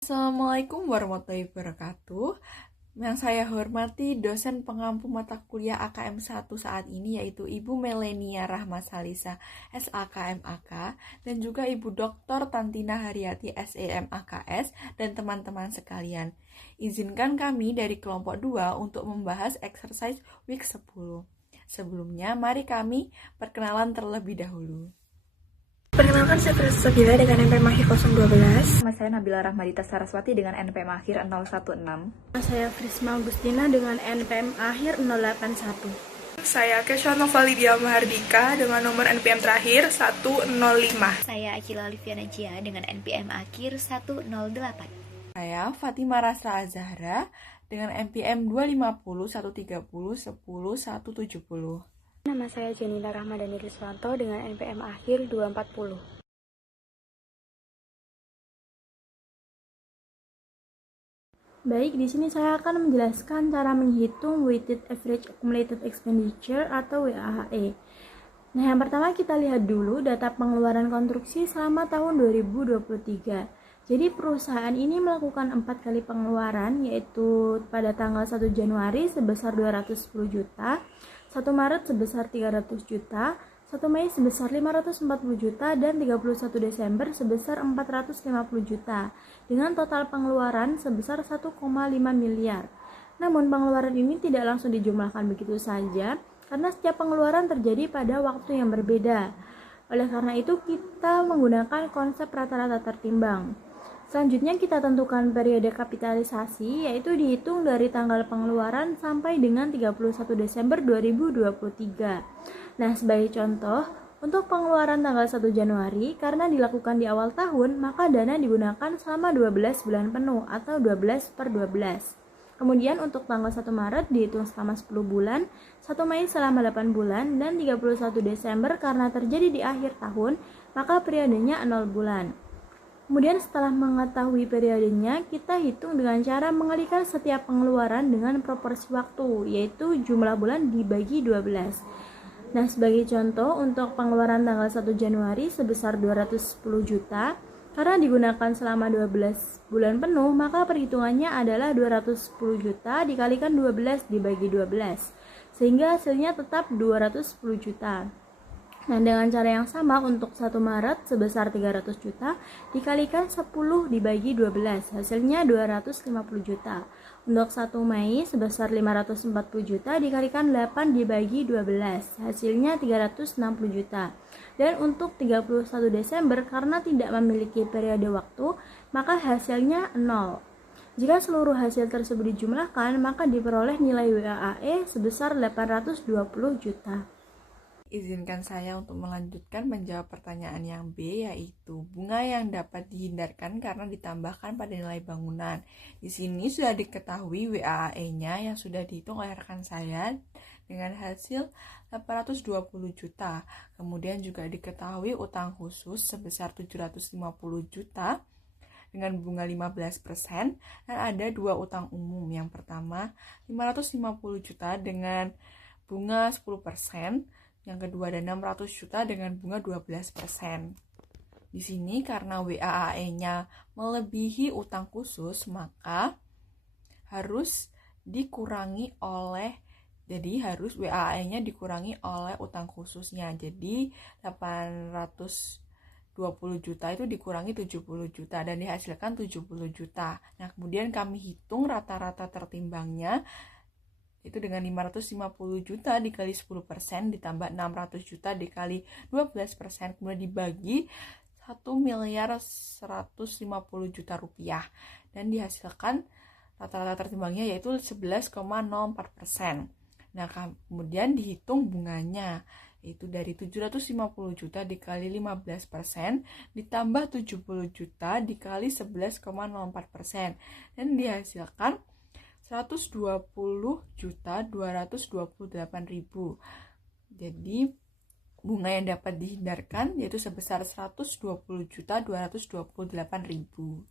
Assalamualaikum warahmatullahi wabarakatuh. Yang saya hormati dosen pengampu mata kuliah AKM 1 saat ini yaitu Ibu Melenia Rahma Salisa SAKMAK dan juga Ibu Dr. Tantina Haryati SEMAKS dan teman-teman sekalian. Izinkan kami dari kelompok 2 untuk membahas exercise week 10. Sebelumnya, mari kami perkenalan terlebih dahulu. Perkenalkan, saya Frisma Sabila dengan NPM Akhir 012. Nama saya Nabila Rahmadita Saraswati dengan NPM Akhir 016. Saya Frisma Augustina dengan NPM Akhir 081. Saya Kesha Novalidia Mahardika dengan nomor NPM terakhir 105. Saya Akila Oliviana Jia dengan NPM Akhir 108. Saya Fatimah Rasra Azahra dengan NPM 250, 130, 10, 170. Nama saya Janina Rahmadani Riswanto dengan NPM Akhir 240. Baik, di sini saya akan menjelaskan cara menghitung Weighted Average Accumulated Expenditure atau WAHE. Nah, yang pertama kita lihat dulu data pengeluaran konstruksi selama tahun 2023. Jadi perusahaan ini melakukan 4 kali pengeluaran, yaitu pada tanggal 1 Januari sebesar 210 juta, 1 Maret sebesar 300 juta, 1 Mei sebesar 540 juta, dan 31 Desember sebesar 450 juta, dengan total pengeluaran sebesar 1,5 miliar. Namun pengeluaran ini tidak langsung dijumlahkan begitu saja, karena setiap pengeluaran terjadi pada waktu yang berbeda. Oleh karena itu, kita menggunakan konsep rata-rata tertimbang. Selanjutnya kita tentukan periode kapitalisasi, yaitu dihitung dari tanggal pengeluaran sampai dengan 31 Desember 2023. Nah, sebagai contoh, untuk pengeluaran tanggal 1 Januari, karena dilakukan di awal tahun, maka dana digunakan selama 12 bulan penuh atau 12/12. Kemudian untuk tanggal 1 Maret dihitung selama 10 bulan, 1 Mei selama 8 bulan, dan 31 Desember karena terjadi di akhir tahun, maka periodenya 0 bulan. Kemudian setelah mengetahui periodenya, kita hitung dengan cara mengalihkan setiap pengeluaran dengan proporsi waktu, yaitu jumlah bulan dibagi 12. Nah, sebagai contoh, untuk pengeluaran tanggal 1 Januari sebesar 210 juta, karena digunakan selama 12 bulan penuh, maka perhitungannya adalah 210 juta dikalikan 12 dibagi 12, sehingga hasilnya tetap 210 juta. Nah, dengan cara yang sama untuk 1 Maret sebesar 300 juta dikalikan 10 dibagi 12, hasilnya 250 juta. Untuk 1 Mei sebesar 540 juta dikalikan 8 dibagi 12, hasilnya 360 juta. Dan untuk 31 Desember karena tidak memiliki periode waktu, maka hasilnya 0. Jika seluruh hasil tersebut dijumlahkan, maka diperoleh nilai WAHE sebesar 820 juta. Izinkan saya untuk melanjutkan menjawab pertanyaan yang B, yaitu bunga yang dapat dihindarkan karena ditambahkan pada nilai bangunan. Di sini sudah diketahui WAAE-nya yang sudah dihitung oleh rekan saya dengan hasil 820 juta. Kemudian juga diketahui utang khusus sebesar 750 juta dengan bunga 15%, dan ada dua utang umum. Yang pertama 550 juta dengan bunga 10%, yang kedua ada 600 juta dengan bunga 12%. Di sini karena WAAE-nya melebihi utang khusus, maka harus WAAE-nya dikurangi oleh utang khususnya. Jadi 820 juta itu dikurangi 70 juta dan dihasilkan 70 juta. Nah, kemudian kami hitung rata-rata tertimbangnya, itu dengan 550 juta dikali 10% ditambah 600 juta dikali 12%, kemudian dibagi 1.150 juta rupiah, dan dihasilkan rata-rata tertimbangnya yaitu 11,04%. Nah, kemudian dihitung bunganya, yaitu dari 750 juta dikali 15% ditambah 70 juta dikali 11,04%, dan dihasilkan 120.228.000. Jadi bunga yang dapat dihindarkan yaitu sebesar 120.228.000.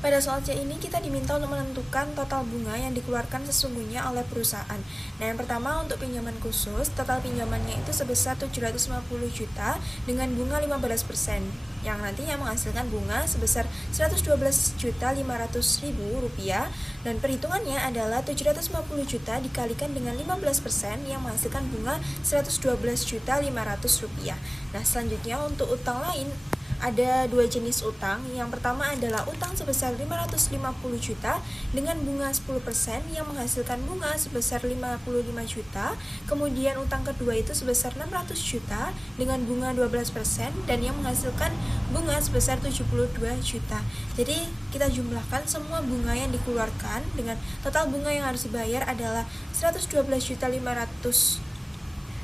Pada soal C ini kita diminta untuk menentukan total bunga yang dikeluarkan sesungguhnya oleh perusahaan. Nah, yang pertama untuk pinjaman khusus, total pinjamannya itu sebesar 750 juta dengan bunga 15%. yang nantinya menghasilkan bunga sebesar Rp112.500.000 dan perhitungannya adalah 750 juta dikalikan dengan 15% yang menghasilkan bunga Rp112.500.000. Nah, selanjutnya untuk utang lain ada dua jenis utang. Yang pertama adalah utang sebesar 550 juta dengan bunga 10% yang menghasilkan bunga sebesar 55 juta. Kemudian utang kedua itu sebesar 600 juta dengan bunga 12% dan yang menghasilkan bunga sebesar 72 juta. Jadi kita jumlahkan semua bunga yang dikeluarkan dengan total bunga yang harus dibayar adalah 112.500.000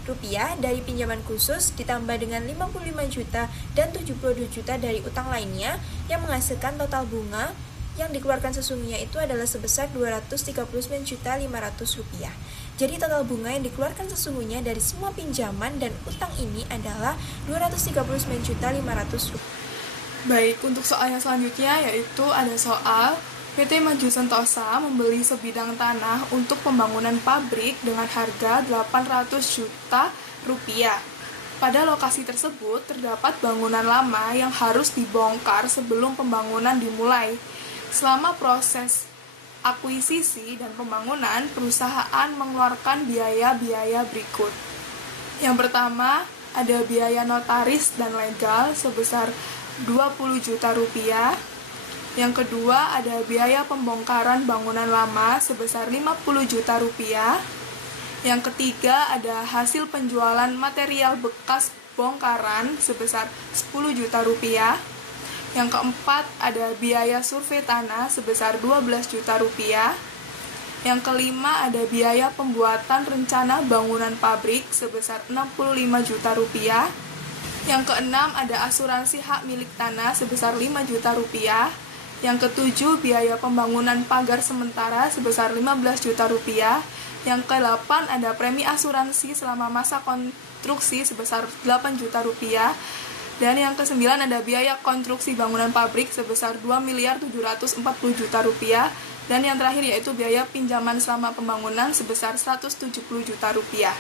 rupiah dari pinjaman khusus ditambah dengan 55 juta dan 72 juta dari utang lainnya yang menghasilkan total bunga yang dikeluarkan sesungguhnya itu adalah sebesar 239.500.000 rupiah. Jadi total bunga yang dikeluarkan sesungguhnya dari semua pinjaman dan utang ini adalah 239.500.000 rupiah. Baik, untuk soal yang selanjutnya yaitu ada soal PT Maju Sentosa membeli sebidang tanah untuk pembangunan pabrik dengan harga 800 juta rupiah. Pada lokasi tersebut terdapat bangunan lama yang harus dibongkar sebelum pembangunan dimulai. Selama proses akuisisi dan pembangunan, perusahaan mengeluarkan biaya-biaya berikut. Yang pertama, ada biaya notaris dan legal sebesar 20 juta rupiah. Yang kedua, ada biaya pembongkaran bangunan lama sebesar 50 juta rupiah. Yang ketiga, ada hasil penjualan material bekas bongkaran sebesar 10 juta rupiah. Yang keempat, ada biaya survei tanah sebesar 12 juta rupiah. Yang kelima, ada biaya pembuatan rencana bangunan pabrik sebesar 65 juta rupiah. Yang keenam, ada asuransi hak milik tanah sebesar 5 juta rupiah. Yang ketujuh, biaya pembangunan pagar sementara sebesar 15 juta rupiah. Yang ke-8, ada premi asuransi selama masa konstruksi sebesar 8 juta rupiah. Dan yang ke-9, ada biaya konstruksi bangunan pabrik sebesar 2.740 juta rupiah. Dan yang terakhir yaitu biaya pinjaman selama pembangunan sebesar 170 juta rupiah.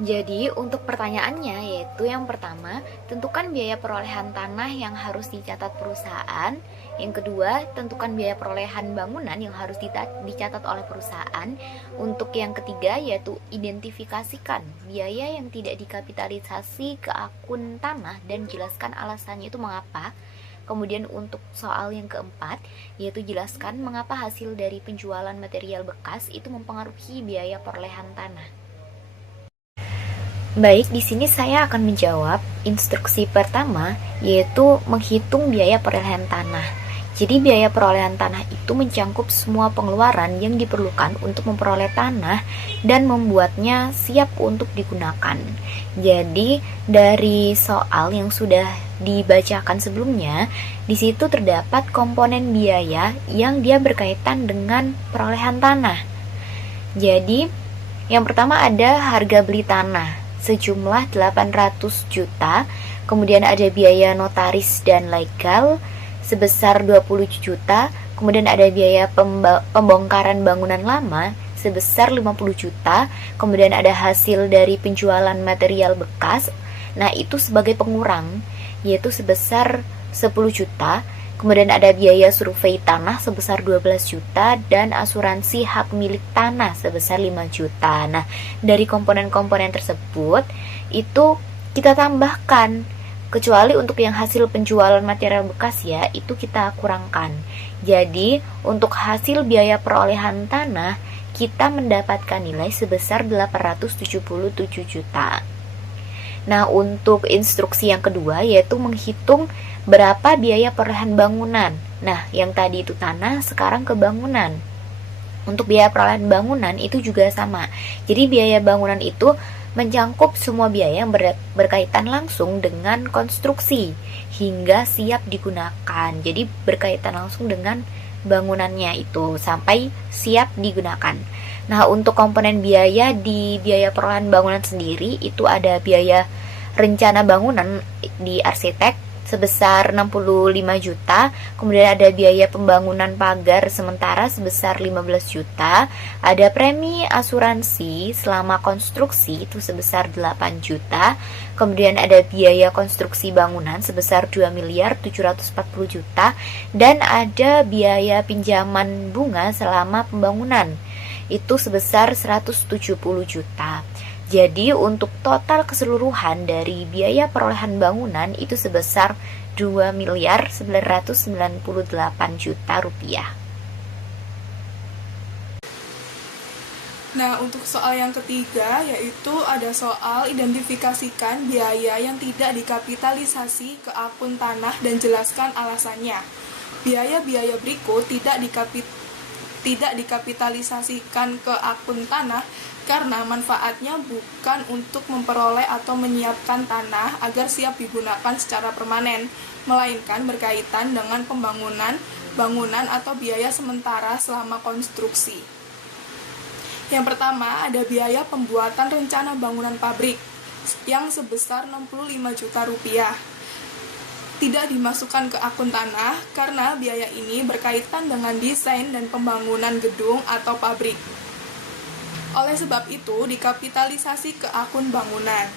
Jadi, untuk pertanyaannya yaitu yang pertama, tentukan biaya perolehan tanah yang harus dicatat perusahaan. Yang kedua, tentukan biaya perolehan bangunan yang harus dicatat oleh perusahaan. Untuk yang ketiga, yaitu identifikasikan biaya yang tidak dikapitalisasi ke akun tanah dan jelaskan alasannya itu mengapa. Kemudian untuk soal yang keempat, yaitu jelaskan mengapa hasil dari penjualan material bekas itu mempengaruhi biaya perolehan tanah. Baik, di sini saya akan menjawab instruksi pertama, yaitu menghitung biaya perolehan tanah. Jadi biaya perolehan tanah itu mencakup semua pengeluaran yang diperlukan untuk memperoleh tanah dan membuatnya siap untuk digunakan. Jadi dari soal yang sudah dibacakan sebelumnya, di situ terdapat komponen biaya yang dia berkaitan dengan perolehan tanah. Jadi yang pertama ada harga beli tanah sejumlah 800 juta, kemudian ada biaya notaris dan legal sebesar 20 juta, kemudian ada biaya pembongkaran bangunan lama sebesar 50 juta, kemudian ada hasil dari penjualan material bekas, nah itu sebagai pengurang, yaitu sebesar 10 juta, kemudian ada biaya survei tanah sebesar 12 juta dan asuransi hak milik tanah sebesar 5 juta. Nah, dari komponen-komponen tersebut itu kita tambahkan, kecuali untuk yang hasil penjualan material bekas ya, itu kita kurangkan. Jadi, untuk hasil biaya perolehan tanah kita mendapatkan nilai sebesar 877 juta. Nah, untuk instruksi yang kedua yaitu menghitung berapa biaya perolehan bangunan. Nah, yang tadi itu tanah, sekarang ke bangunan. Untuk biaya perolehan bangunan itu juga sama. Jadi biaya bangunan itu mencakup semua biaya yang berkaitan langsung dengan konstruksi hingga siap digunakan. Jadi berkaitan langsung dengan bangunannya itu sampai siap digunakan. Nah, untuk komponen biaya di biaya perolehan bangunan sendiri itu ada biaya rencana bangunan di arsitek sebesar 65 juta, kemudian ada biaya pembangunan pagar sementara sebesar 15 juta, ada premi asuransi selama konstruksi itu sebesar 8 juta, kemudian ada biaya konstruksi bangunan sebesar 2 miliar 740 juta, dan ada biaya pinjaman bunga selama pembangunan itu sebesar 170 juta. Jadi untuk total keseluruhan dari biaya perolehan bangunan itu sebesar 2 miliar 998 juta rupiah. Nah, untuk soal yang ketiga yaitu ada soal identifikasikan biaya yang tidak dikapitalisasi ke akun tanah dan jelaskan alasannya. Biaya-biaya berikut tidak dikapitalisasikan ke akun tanah karena manfaatnya bukan untuk memperoleh atau menyiapkan tanah agar siap digunakan secara permanen, melainkan berkaitan dengan bangunan atau biaya sementara selama konstruksi. Yang pertama, ada biaya pembuatan rencana bangunan pabrik yang sebesar 65 juta rupiah. Tidak dimasukkan ke akun tanah karena biaya ini berkaitan dengan desain dan pembangunan gedung atau pabrik. Oleh sebab itu, dikapitalisasi ke akun bangunan.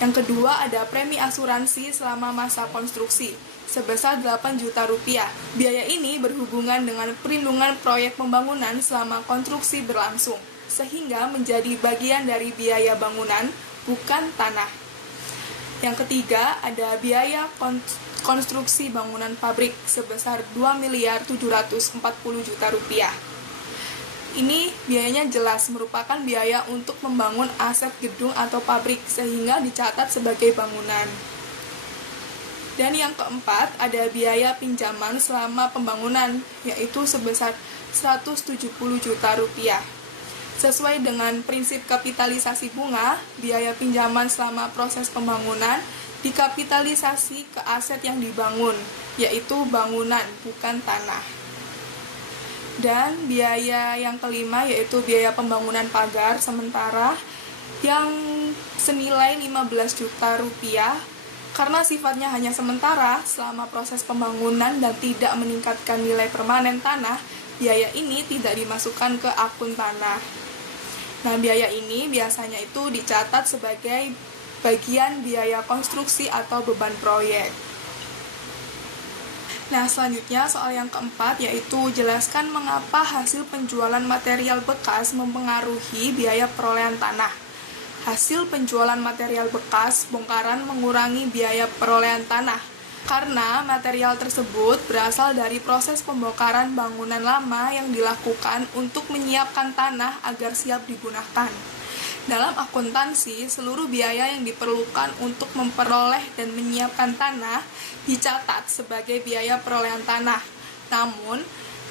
Yang kedua, ada premi asuransi selama masa konstruksi, sebesar 8 juta rupiah. Biaya ini berhubungan dengan perlindungan proyek pembangunan selama konstruksi berlangsung, sehingga menjadi bagian dari biaya bangunan, bukan tanah. Yang ketiga, ada biaya konstruksi bangunan pabrik sebesar 2 miliar 740 juta rupiah. Ini biayanya jelas merupakan biaya untuk membangun aset gedung atau pabrik sehingga dicatat sebagai bangunan. Dan yang keempat, ada biaya pinjaman selama pembangunan, yaitu sebesar 170 juta rupiah. Sesuai dengan prinsip kapitalisasi bunga, biaya pinjaman selama proses pembangunan dikapitalisasi ke aset yang dibangun, yaitu bangunan, bukan tanah. Dan biaya yang kelima yaitu biaya pembangunan pagar sementara yang senilai 15 juta rupiah karena sifatnya hanya sementara selama proses pembangunan dan tidak meningkatkan nilai permanen tanah, biaya ini tidak dimasukkan ke akun tanah. Nah, biaya ini biasanya itu dicatat sebagai bagian biaya konstruksi atau beban proyek. Nah, selanjutnya soal yang keempat yaitu jelaskan mengapa hasil penjualan material bekas mempengaruhi biaya perolehan tanah. Hasil penjualan material bekas bongkaran mengurangi biaya perolehan tanah karena material tersebut berasal dari proses pembongkaran bangunan lama yang dilakukan untuk menyiapkan tanah agar siap digunakan. Dalam akuntansi, seluruh biaya yang diperlukan untuk memperoleh dan menyiapkan tanah dicatat sebagai biaya perolehan tanah. Namun,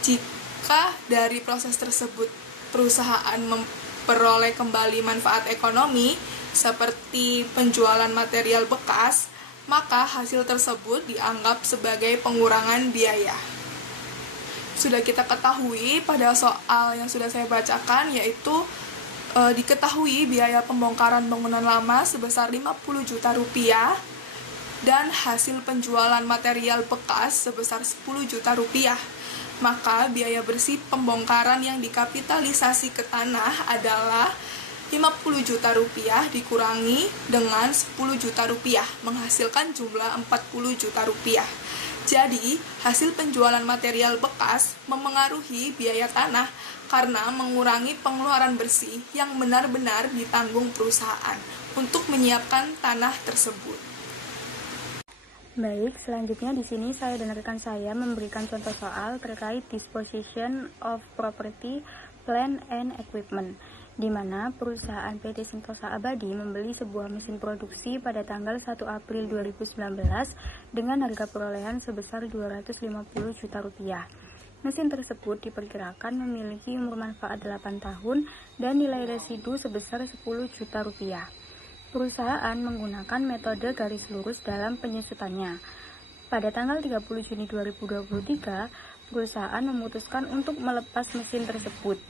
jika dari proses tersebut perusahaan memperoleh kembali manfaat ekonomi seperti penjualan material bekas, maka hasil tersebut dianggap sebagai pengurangan biaya. Sudah kita ketahui pada soal yang sudah saya bacakan yaitu diketahui biaya pembongkaran bangunan lama sebesar 50 juta rupiah dan hasil penjualan material bekas sebesar 10 juta rupiah. Maka biaya bersih pembongkaran yang dikapitalisasi ke tanah adalah 50 juta rupiah dikurangi dengan 10 juta rupiah menghasilkan jumlah 40 juta rupiah. Jadi, hasil penjualan material bekas memengaruhi biaya tanah karena mengurangi pengeluaran bersih yang benar-benar ditanggung perusahaan untuk menyiapkan tanah tersebut. Baik, selanjutnya di sini saya dan rekan saya memberikan contoh soal terkait disposition of property, plant and equipment, di mana perusahaan PT Sentosa Abadi membeli sebuah mesin produksi pada tanggal 1 April 2019 dengan harga perolehan sebesar 250 juta rupiah. Mesin tersebut diperkirakan memiliki umur manfaat 8 tahun dan nilai residu sebesar 10 juta rupiah. Perusahaan menggunakan metode garis lurus dalam penyusutannya. Pada tanggal 30 Juni 2023, perusahaan memutuskan untuk melepas mesin tersebut.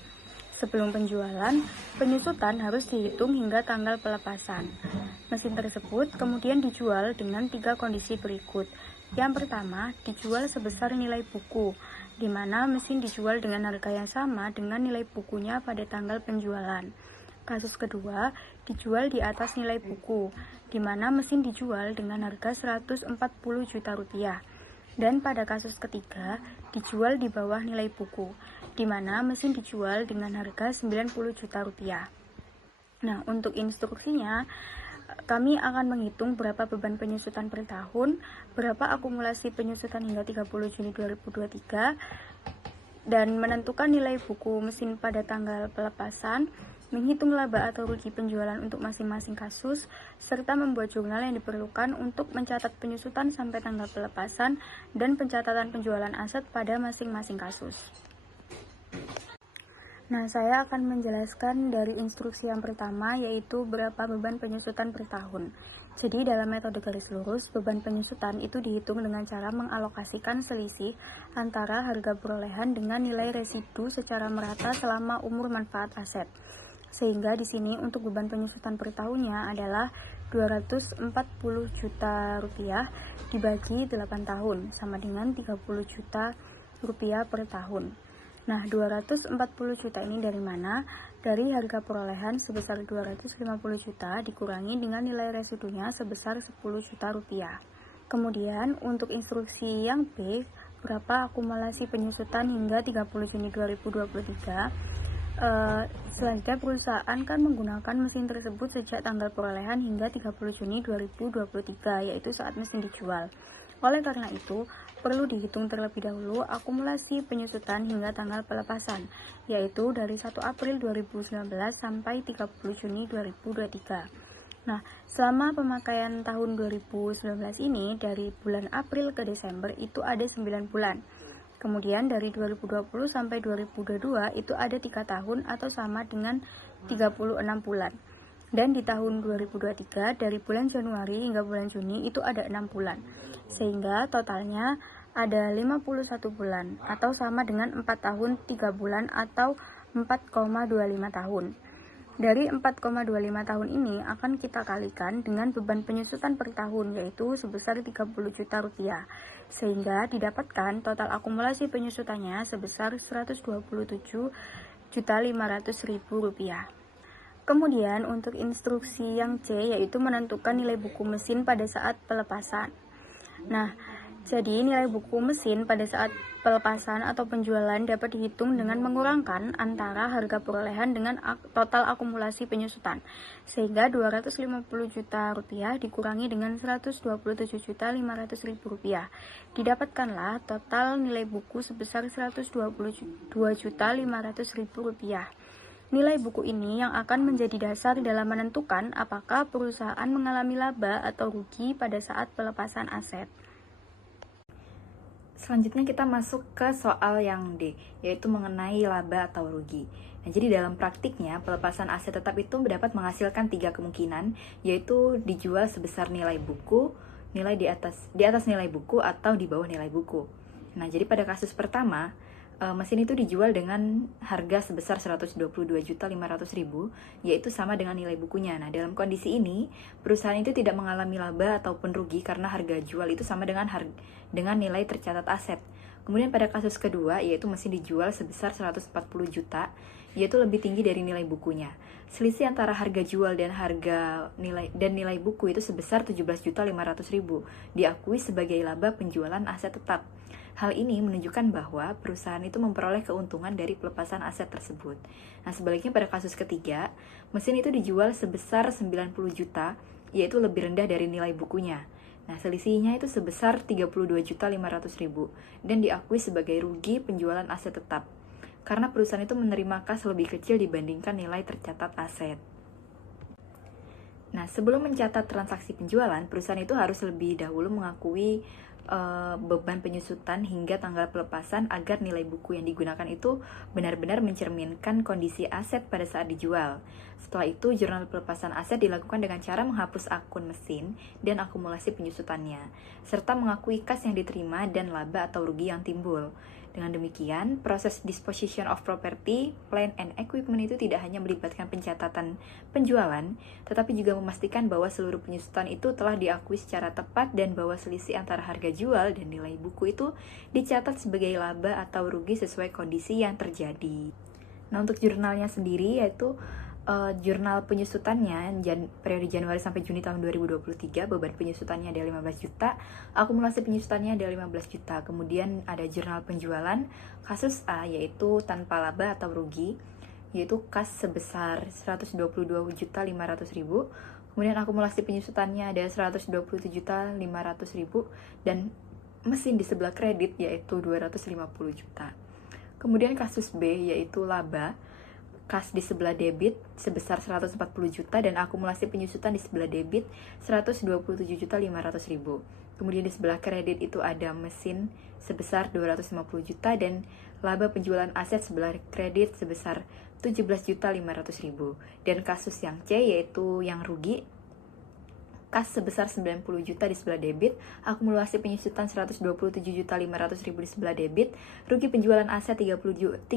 Sebelum penjualan, penyusutan harus dihitung hingga tanggal pelepasan. Mesin tersebut kemudian dijual dengan 3 kondisi berikut. Yang pertama, dijual sebesar nilai buku, di mana mesin dijual dengan harga yang sama dengan nilai bukunya pada tanggal penjualan. Kasus kedua, dijual di atas nilai buku, di mana mesin dijual dengan harga 140 juta rupiah. Dan pada kasus ketiga, dijual di bawah nilai buku, di mana mesin dijual dengan harga 90 juta rupiah. Nah, untuk instruksinya, kami akan menghitung berapa beban penyusutan per tahun, berapa akumulasi penyusutan hingga 30 Juni 2023, dan menentukan nilai buku mesin pada tanggal pelepasan, menghitung laba atau rugi penjualan untuk masing-masing kasus, serta membuat jurnal yang diperlukan untuk mencatat penyusutan sampai tanggal pelepasan dan pencatatan penjualan aset pada masing-masing kasus. Nah, saya akan menjelaskan dari instruksi yang pertama, yaitu berapa beban penyusutan per tahun. Jadi, dalam metode garis lurus, beban penyusutan itu dihitung dengan cara mengalokasikan selisih antara harga perolehan dengan nilai residu secara merata selama umur manfaat aset. Sehingga di sini untuk beban penyusutan per tahunnya adalah 240 juta rupiah dibagi 8 tahun, sama dengan 30 juta rupiah per tahun. Nah, 240 juta ini dari mana? Dari harga perolehan sebesar 250 juta dikurangi dengan nilai residunya sebesar 10 juta rupiah. Kemudian, untuk instruksi yang B, berapa akumulasi penyusutan hingga 30 Juni 2023, selanjutnya perusahaan kan menggunakan mesin tersebut sejak tanggal perolehan hingga 30 Juni 2023, yaitu saat mesin dijual. Oleh karena itu, perlu dihitung terlebih dahulu akumulasi penyusutan hingga tanggal pelepasan, yaitu dari 1 April 2019 sampai 30 Juni 2023. Nah, selama pemakaian tahun 2019 ini, dari bulan April ke Desember itu ada 9 bulan. Kemudian dari 2020 sampai 2022 itu ada 3 tahun atau sama dengan 36 bulan. Dan di tahun 2023 dari bulan Januari hingga bulan Juni itu ada 6 bulan. Sehingga totalnya ada 51 bulan atau sama dengan 4 tahun 3 bulan atau 4,25 tahun. Dari 4,25 tahun ini akan kita kalikan dengan beban penyusutan per tahun, yaitu sebesar 30 juta rupiah. Sehingga didapatkan total akumulasi penyusutannya sebesar 127.500.000 rupiah. Kemudian untuk instruksi yang C, yaitu menentukan nilai buku mesin pada saat pelepasan. Nah, jadi nilai buku mesin pada saat pelepasan atau penjualan dapat dihitung dengan mengurangkan antara harga perolehan dengan total akumulasi penyusutan. Sehingga 250 juta rupiah dikurangi dengan 127.500.000 rupiah. Didapatkanlah total nilai buku sebesar 122.500.000 rupiah. Nilai buku ini yang akan menjadi dasar dalam menentukan apakah perusahaan mengalami laba atau rugi pada saat pelepasan aset. Selanjutnya kita masuk ke soal yang D, yaitu mengenai laba atau rugi. Nah, jadi dalam praktiknya, pelepasan aset tetap itu dapat menghasilkan 3 kemungkinan, yaitu dijual sebesar nilai buku, nilai di atas nilai buku, atau di bawah nilai buku. Nah, jadi pada kasus pertama, mesin itu dijual dengan harga sebesar 122.500.000, yaitu sama dengan nilai bukunya. Nah, dalam kondisi ini, perusahaan itu tidak mengalami laba ataupun rugi karena harga jual itu sama dengan nilai tercatat aset. Kemudian pada kasus kedua, yaitu mesin dijual sebesar 140 juta, yaitu lebih tinggi dari nilai bukunya. Selisih antara harga jual dan nilai buku itu sebesar 17.500.000, diakui sebagai laba penjualan aset tetap. Hal ini menunjukkan bahwa perusahaan itu memperoleh keuntungan dari pelepasan aset tersebut. Nah, sebaliknya pada kasus ketiga, mesin itu dijual sebesar 90 juta, yaitu lebih rendah dari nilai bukunya. Nah, selisihnya itu sebesar 32.500.000 dan diakui sebagai rugi penjualan aset tetap. Karena perusahaan itu menerima kas lebih kecil dibandingkan nilai tercatat aset. Nah, sebelum mencatat transaksi penjualan, perusahaan itu harus lebih dahulu mengakui beban penyusutan hingga tanggal pelepasan agar nilai buku yang digunakan itu benar-benar mencerminkan kondisi aset pada saat dijual. Setelah itu, jurnal pelepasan aset dilakukan dengan cara menghapus akun mesin dan akumulasi penyusutannya, serta mengakui kas yang diterima dan laba atau rugi yang timbul. Dengan demikian, proses disposition of property, plant, and equipment itu tidak hanya melibatkan pencatatan penjualan, tetapi juga memastikan bahwa seluruh penyusutan itu telah diakui secara tepat dan bahwa selisih antara harga jual dan nilai buku itu dicatat sebagai laba atau rugi sesuai kondisi yang terjadi. Nah, untuk jurnalnya sendiri yaitu jurnal penyusutannya periode Januari sampai Juni tahun 2023, beban penyusutannya ada 15 juta, akumulasi penyusutannya ada 15 juta. Kemudian ada jurnal penjualan kasus A yaitu tanpa laba atau rugi, yaitu kas sebesar 122.500.000. Kemudian akumulasi penyusutannya ada 127.500.000 dan mesin di sebelah kredit yaitu 250 juta. Kemudian kasus B yaitu laba, kas di sebelah debit sebesar 140 juta dan akumulasi penyusutan di sebelah debit 127.500.000. Kemudian di sebelah kredit itu ada mesin sebesar 250 juta dan laba penjualan aset sebelah kredit sebesar 17.500.000. Dan kasus yang C yaitu yang rugi, kas sebesar 90 juta di sebelah debit, akumulasi penyusutan 127.500.000 di sebelah debit, rugi penjualan aset 32.500.000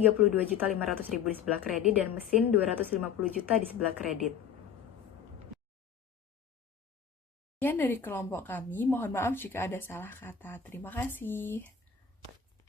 di sebelah kredit, dan mesin 250 juta di sebelah kredit. Sekian dari kelompok kami, mohon maaf jika ada salah kata. Terima kasih.